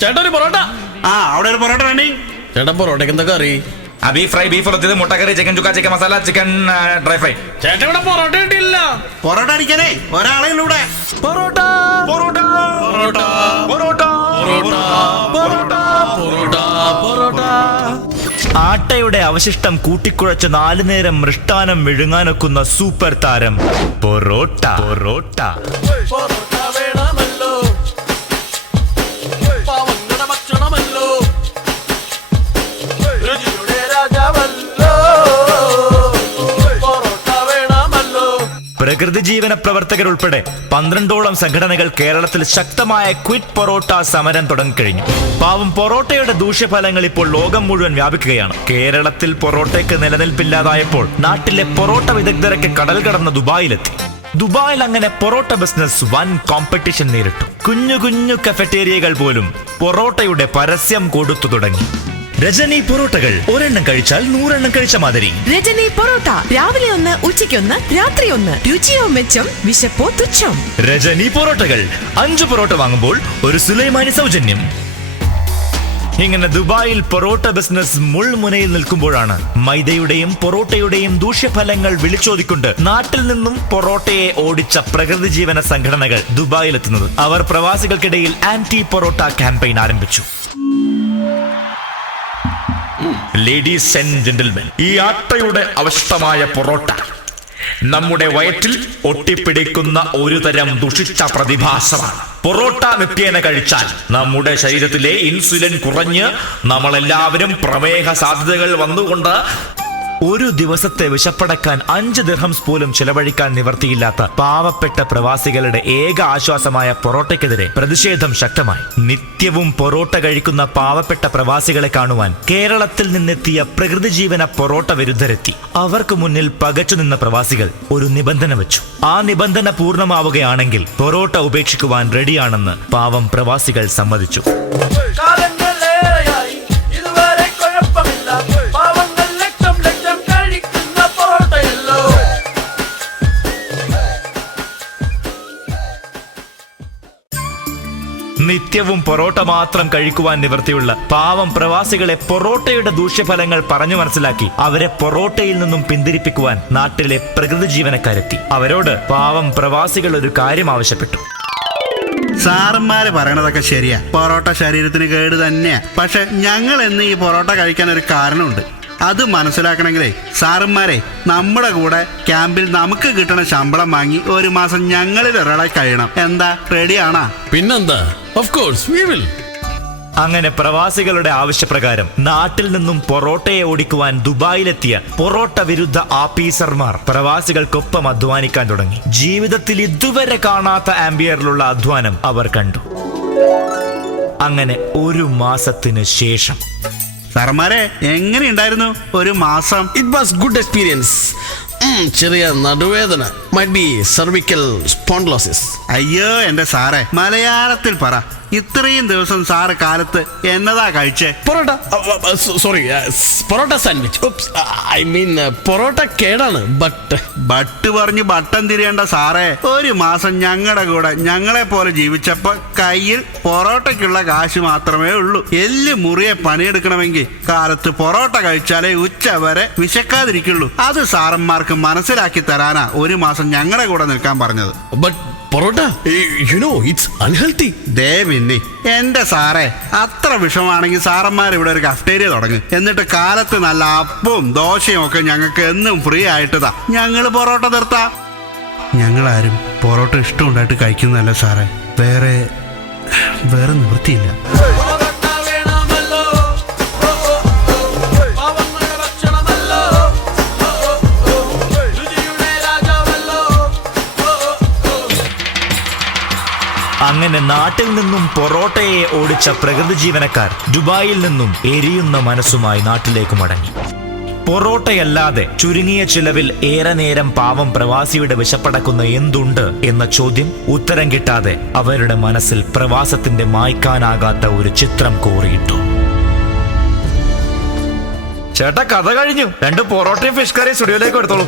ചേട്ടാ ഒരു പൊറോട്ട. അവിടെ ഒരു പൊറോട്ട വേണ്ടി. ചേട്ടാ പൊറോട്ടയ്ക്ക് എന്താ കറി? ബീഫ് ഫ്രൈ, ബീഫ് ഉലത്തിയത്, മുട്ടക്കറി, chicken chukka, chicken masala, chicken dry fry. ചേട്ടാ ഇവിടെ പൊറോട്ട കിട്ടിയില്ല. പൊറോട്ട അടിക്കാനേ ഒരാളെ ഇവിടെ. പൊറോട്ട പൊറോട്ട പൊറോട്ട പൊറോട്ട പൊറോട്ട പൊറോട്ട പൊറോട്ട. ആട്ടയുടെ അവശിഷ്ടം കൂട്ടിക്കുഴച്ച് 4 നേരം മൃഷ്ടാനം വിഴുങ്ങാനൊക്കുന്ന സൂപ്പർ താരം പൊറോട്ട. പൊറോട്ട വേണമല്ലോ, പാവങ്ങളുടെ ഭക്ഷണമല്ലോ, രുചിയുടെ രാജാവല്ലോ, പൊറോട്ട വേണമല്ലോ. പ്രകൃതി ജീവന പ്രവർത്തകരുൾപ്പെടെ 12ഓളം സംഘടനകൾ കേരളത്തിൽ ശക്തമായ ക്വിറ്റ് പൊറോട്ട സമരം തുടങ്ങിക്കഴിഞ്ഞു. പാവം പൊറോട്ടയുടെ ദൂഷ്യഫലങ്ങൾ ഇപ്പോൾ ലോകം മുഴുവൻ വ്യാപിക്കുകയാണ്. കേരളത്തിൽ പൊറോട്ടയ്ക്ക് നിലനിൽപ്പില്ലാതായപ്പോൾ നാട്ടിലെ പൊറോട്ട വിദഗ്ധരൊക്കെ കടൽ കടന്ന് ദുബായിലെത്തി. ദുബായിൽ അങ്ങനെ പൊറോട്ട ബിസിനസ് വൻ കോമ്പറ്റീഷൻ നേരിട്ടു. കുഞ്ഞു കുഞ്ഞു കഫറ്റേരിയകൾ പോലും പൊറോട്ടയുടെ പരസ്യം കൊടുത്തു തുടങ്ങി. രജനി പൊറോട്ടകൾ, ഒരെണ്ണം കഴിച്ചാൽ 100 എണ്ണം കഴിച്ച മാതിരി. രജനി പൊറോട്ട, രാവിലെ 1, ഉച്ചയ്ക്ക് 1, രാത്രി 1. രുചിയോ മെച്ചം, വിശപ്പോ തുച്ഛം. രജനി പൊറോട്ടകൾ, 5 പൊറോട്ട വാങ്ങുമ്പോൾ ഒരു സുലൈമാനി സൗജന്യം. ഇങ്ങനെ ദുബായിൽ പൊറോട്ട ബിസിനസ് മുൾമുനയിൽ നിൽക്കുമ്പോഴാണ് മൈദയുടെയും പൊറോട്ടയുടെയും ദൂഷ്യഫലങ്ങൾ വിളിച്ചോതിക്കൊണ്ട് നാട്ടിൽ നിന്നും പൊറോട്ടയെ ഓടിച്ച പ്രകൃതി ജീവന സംഘടനകൾ ദുബായിലെത്തുന്നത്. അവർ പ്രവാസികൾക്കിടയിൽ ആന്റി പൊറോട്ട ക്യാമ്പയിൻ ആരംഭിച്ചു. ലേഡീസ് ആൻഡ് ജെന്റിൽമെൻ, ഈ ആട്ടയുടെ അവശിഷ്ടമായ പൊറോട്ട നമ്മുടെ വയറ്റിൽ ഒട്ടിപ്പിടിക്കുന്ന ഒരു തരം ദുഷിച്ച പ്രതിഭാസമാണ്. പൊറോട്ട നിത്യേന കഴിച്ചാൽ നമ്മുടെ ശരീരത്തിലെ ഇൻസുലിൻ കുറഞ്ഞ് നമ്മളെല്ലാവരും പ്രമേഹ സാധ്യതകൾ വന്നുകൊണ്ട് ഒരു ദിവസത്തെ വിശപ്പടക്കാൻ 5 ദിർഹംസ് പോലും ചെലവഴിക്കാൻ നിവർത്തിയില്ലാത്ത പാവപ്പെട്ട പ്രവാസികളുടെ ഏക ആശ്വാസമായ പൊറോട്ടയ്ക്കെതിരെ പ്രതിഷേധം ശക്തമായി. നിത്യവും പൊറോട്ട കഴിക്കുന്ന പാവപ്പെട്ട പ്രവാസികളെ കാണുവാൻ കേരളത്തിൽ നിന്നെത്തിയ പ്രകൃതി ജീവന പൊറോട്ട വിരുദ്ധരെത്തി. അവർക്ക് മുന്നിൽ പകച്ചു നിന്ന പ്രവാസികൾ ഒരു നിബന്ധന വെച്ചു. ആ നിബന്ധന പൂർണ്ണമാവുകയാണെങ്കിൽ പൊറോട്ട ഉപേക്ഷിക്കുവാൻ റെഡിയാണെന്ന് പാവം പ്രവാസികൾ സമ്മതിച്ചു. നിത്യവും പൊറോട്ട മാത്രം കഴിക്കുവാൻ നിവൃത്തിയുള്ള പാവം പ്രവാസികളെ പൊറോട്ടയുടെ ദൂഷ്യഫലങ്ങൾ പറഞ്ഞു മനസ്സിലാക്കി അവരെ പൊറോട്ടയിൽ നിന്നും പിന്തിരിപ്പിക്കുവാൻ നാട്ടിലെ പ്രകൃതി ജീവനക്കാരെത്തി. അവരോട് പാവം പ്രവാസികൾ ഒരു കാര്യം ആവശ്യപ്പെട്ടു. സാറന്മാര് പറയണതൊക്കെ ശരിയാ, പൊറോട്ട ശരീരത്തിന് കേട് തന്നെയാ. പക്ഷെ ഞങ്ങൾ എന്ന് ഈ പൊറോട്ട കഴിക്കാൻ ഒരു കാരണമുണ്ട്. അത് മനസ്സിലാക്കണമെങ്കിലേ സാറന്മാരെ നമ്മുടെ കൂടെ ക്യാമ്പിൽ നമുക്ക് കിട്ടണ ശമ്പളം വാങ്ങി 1 മാസം ഞങ്ങളിൽ ഒരാളെ കഴിയണം. എന്താ, റെഡിയാണാ? പിന്നെന്താ, ഓഫ് കോഴ്സ് വി വിൽ. അങ്ങനെ പ്രവാസികളുടെ ആവശ്യപ്രകാരം നാട്ടിൽ നിന്നും പൊറോട്ടയെ ഓടിക്കുവാൻ ദുബായിലെത്തിയ പൊറോട്ട വിരുദ്ധ ആഫീസർമാർ പ്രവാസികൾക്കൊപ്പം അധ്വാനിക്കാൻ തുടങ്ങി. ജീവിതത്തിൽ ഇതുവരെ കാണാത്ത ആംബിയറിലുള്ള അധ്വാനം അവർ കണ്ടു. അങ്ങനെ 1 മാസത്തിന് ശേഷം സാറന്മാരെ എങ്ങനെയുണ്ടായിരുന്നു 1 മാസം? It was good experience. ചെറിയ നടുവേദന, മൈറ്റ് ബി സെർവിക്കൽ സ്പോണ്ടിലോസിസ്. അയ്യോ എന്റെ സാറേ, മലയാളത്തിൽ പറ. ഇത്രയും ദിവസം സാറ് കാലത്ത് എന്നതാ കഴിച്ചേ? Parotta, sorry, parotta sandwich. I mean parotta കേടാണ്. ബട്ട് പറഞ്ഞ് ബട്ടം തിരിയേണ്ട സാറേ. 1 മാസം ഞങ്ങളുടെ കൂടെ ഞങ്ങളെ പോലെ ജീവിച്ചപ്പോ കയ്യിൽ പൊറോട്ടയ്ക്കുള്ള കാശ് മാത്രമേ ഉള്ളൂ. എല്ല് മുറിയെ പണിയെടുക്കണമെങ്കിൽ കാലത്ത് പൊറോട്ട കഴിച്ചാലേ ഉച്ച വരെ വിശക്കാതിരിക്കുള്ളൂ. അത് സാറന്മാർക്ക് മനസ്സിലാക്കി തരാനാ 1 മാസം ഞങ്ങളുടെ കൂടെ നിൽക്കാൻ പറഞ്ഞത്. But parotta, you know, it's unhealthy. പിന്നെ എന്റെ സാറേ, അത്ര വിഷമാണെങ്കിൽ സാറന്മാർ ഇവിടെ ഒരു കഫ്റ്റേരിയ തുടങ്ങി. എന്നിട്ട് കാലത്ത് നല്ല അപ്പവും ദോശയും ഒക്കെ ഞങ്ങൾക്ക് എന്നും ഫ്രീ ആയിട്ടതാ. ഞങ്ങൾ പൊറോട്ട നിർത്താം. ഞങ്ങളാരും പൊറോട്ട ഇഷ്ടമുണ്ടായിട്ട് കഴിക്കുന്നതല്ല സാറേ. വേറെ നിവൃത്തിയില്ല. അങ്ങനെ നാട്ടിൽ നിന്നും പൊറോട്ടയെ ഓടിച്ച പ്രകൃതി ജീവനക്കാർ ദുബായിൽ നിന്നും എരിയുന്ന മനസ്സുമായി നാട്ടിലേക്ക് മടങ്ങി. പൊറോട്ടയല്ലാതെ ചുരുങ്ങിയ ചിലവിൽ ഏറെ നേരം പാവം പ്രവാസിയുടെ വിശപ്പടക്കുന്ന എന്തുണ്ട് എന്ന ചോദ്യം ഉത്തരം കിട്ടാതെ അവരുടെ മനസ്സിൽ പ്രവാസത്തിന്റെ മായ്ക്കാനാകാത്ത ഒരു ചിത്രം കോറിയിട്ടു. ചേട്ടാ, കഥ കഴിഞ്ഞു. 2 പൊറോട്ടയും ഫിഷ് കറിയും സ്റ്റുഡിയോയിലേക്ക് എടുത്തോളൂ.